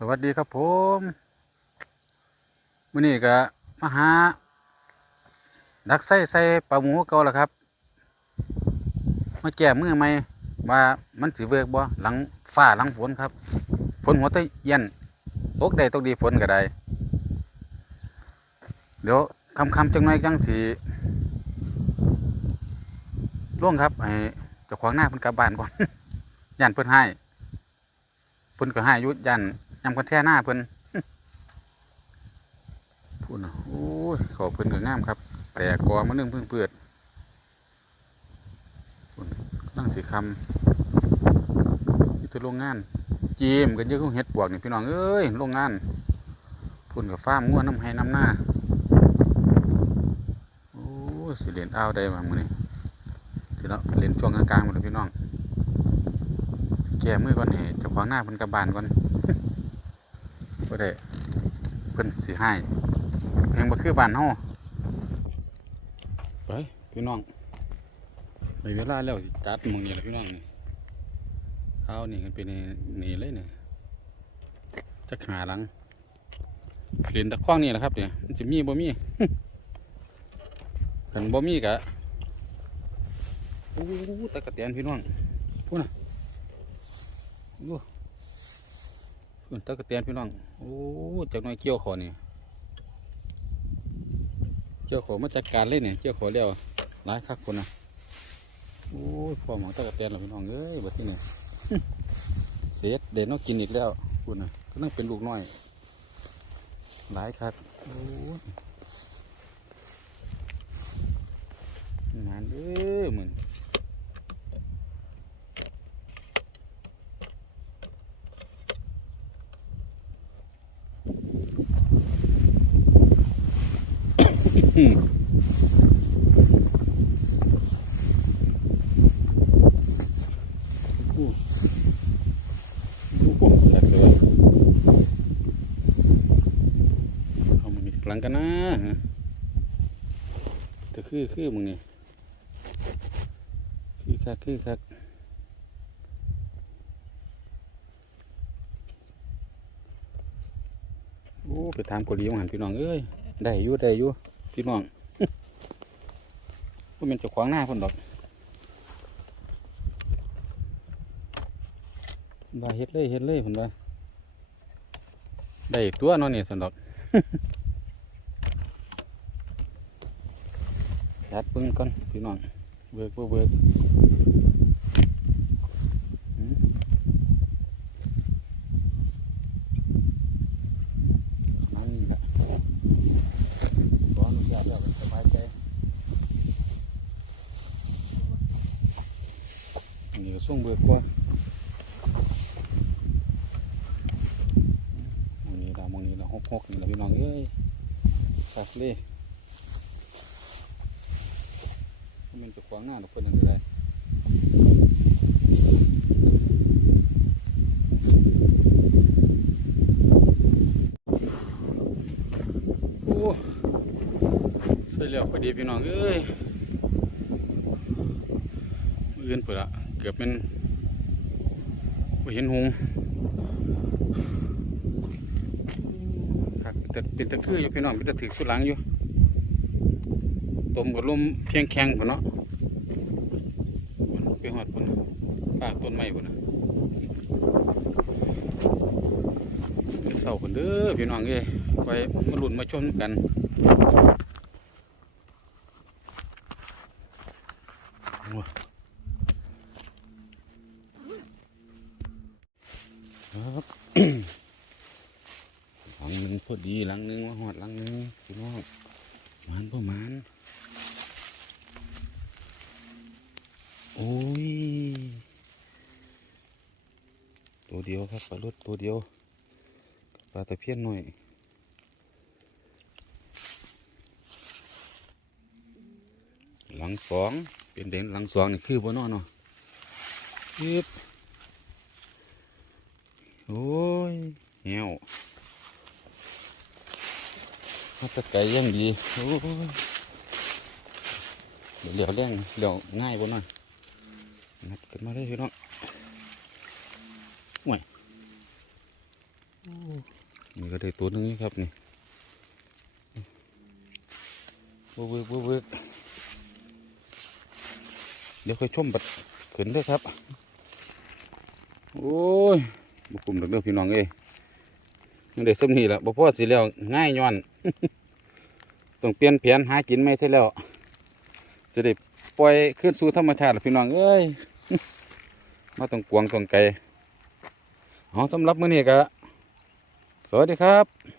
สวัสดีครับผมมื้อนี้ก็มาหาดักไส้ใส่ปลาหมูเก่าแล้วครับมาแก้มือใหม่ว่ามันสิเบิกบ่หลังฟ้าหลังฝนครับฝนหัวตะเย็นตกได้ตกดีฝนก็ได้ เดี๋ยวคำคำจังหน่อยจังสีล่วงครับไอ้เจ้าของหน้าเพิ่นกลับบ้านก่อน ย่านเพิ่นให้เพิ่นก็ให้ยุดย่านำกันแท่หน้าเพิ่นพูดนะโอ้ยขอเพิ่นก็งามครับ แต่กอมันนึงเพิ่งเปิดพูดนั่งสีคำนี่คือโรงงาน จีมกันเยอะขึ้นเฮ็ดปวกนี่พี่น้องเอ้ยโรงงานพุ่นกับฟ้ามง่วนน้ำให้น้ำหน้าโอ้สิเล่นอ้าวได้บ้างมื้อนี้สิเนาะเล่นช่วงกลางๆหมดเลยพี่น้องแก้มือก่อนนี่เจ้าของหน้าเพิ่นกลับบานก่อน บ่ได้เพิ่นสิให้ยังบ่คือบ้านเฮาไปพี่น้องในเวลาแล้วสิจัดหมื้นี้แหละพี่น้องนี่เอานี่กันเป็นนี่เลยนี่จักหาหลังเล่นตะขว้างนี่แหละครับเนี่ยมันสิมีบ่มีคันบ่มีกะโอ้ตะกะเตียนพี่น้องพูดนะโอ้พูดตะกะเตียนพี่น้องโอ้จากน้อยเกี่ยวขอนี่เกี่ยวขอมาจัดการเลยเนี่ยเกี่ยวขอแล้วหลายคักคนนะโอ้ยพ่อหมองตะกะเตียนแล้วพี่น้องเอ้ยบัดที่นี่เสียดเด่นต้องกินอีกแล้วพูดนะก็ต้องเป็นลูกน้อยหลายคักโอ้ยงานเด้อมึงโอ้โหตัดเลยเอน มีกลังกันนะฮะแต่คือคือมึงนี่คือคักคือคักโอ้ไปถามกะหรี่มาหันพี่น้องเอ้ยได้อยู่ได้อยู่ พี่น้องก็เป็นจ้าของหน้าคนดอกบ่าเฮ็ดเลยเฮ็ดเลยผมว่าได้ตัวนาะนี่สันดอกจัดปึ้งก่อนพี่น้องเบิกเบิกหืมนั่นนี่แหละขออนุญาตแล้วสบายใจ อันนี่ก็ส่งเบิกกว่าหมองนี้ละหมองนี้ละหกหกนี่ละพี่น้องเอ้ยสักเลยมันจะขวางหน้าเราเพิ่นนั่นก็ได้โอ้ใส่แล้วพอดีพี่น้องเอ้ยมืออื่นเปิดละ เกือบเป็นเห็นหงครับแต่ติดตะคืออยู่พี่น้องมันจะถือสุดหลังอยู่ตมกับลมเพียงแข็งพุ่เนาะไปหอดพุ่นปากต้นไม้พุ่นะเศร้าพุ่นเด้อพี่น้องเอ้ยไปมาหลุนมาชมกัน ครับหลังหนึ่งพอดีหลังหนึ่งมาหอดหลังหนึ่งพี่น้องมันประมาณโอ้ย ตัวเดียวครับปลาลดตัวเดียวปลาตะเพียนหน่อยหลังสองเป็นเด่นหลังสองนี่คือบนนอนเนาะยึบ โอ้ยเหี่ยวมาตะไก่ยังดีโอ้ยเหลียวแรงเหลียวง่ายบนน่ะนัดกันมาเลยพี่น้องห่วยโอ้นี่ก็ได้ตัวหนึงนี่ครับนี่บึกบึกบึกบึกเดี๋ยวค่อยชมบัดขึ้นด้วยครับ โอ้ย บุกุมดอกเด้อพี่น้องเอ้ยยังได้สมนี่แหละบ่พอสิแล้วง่ายย้อน ต้องเปลี่ยนแผนหากินไม่ใช่แล้วสิได้ปล่อยขึ้นสู่ธรรมชาติพี่น้องเอ้ย มาต้องกวงต้องไกลเอสำหรับมื้อนี้ก็สวัสดีครับ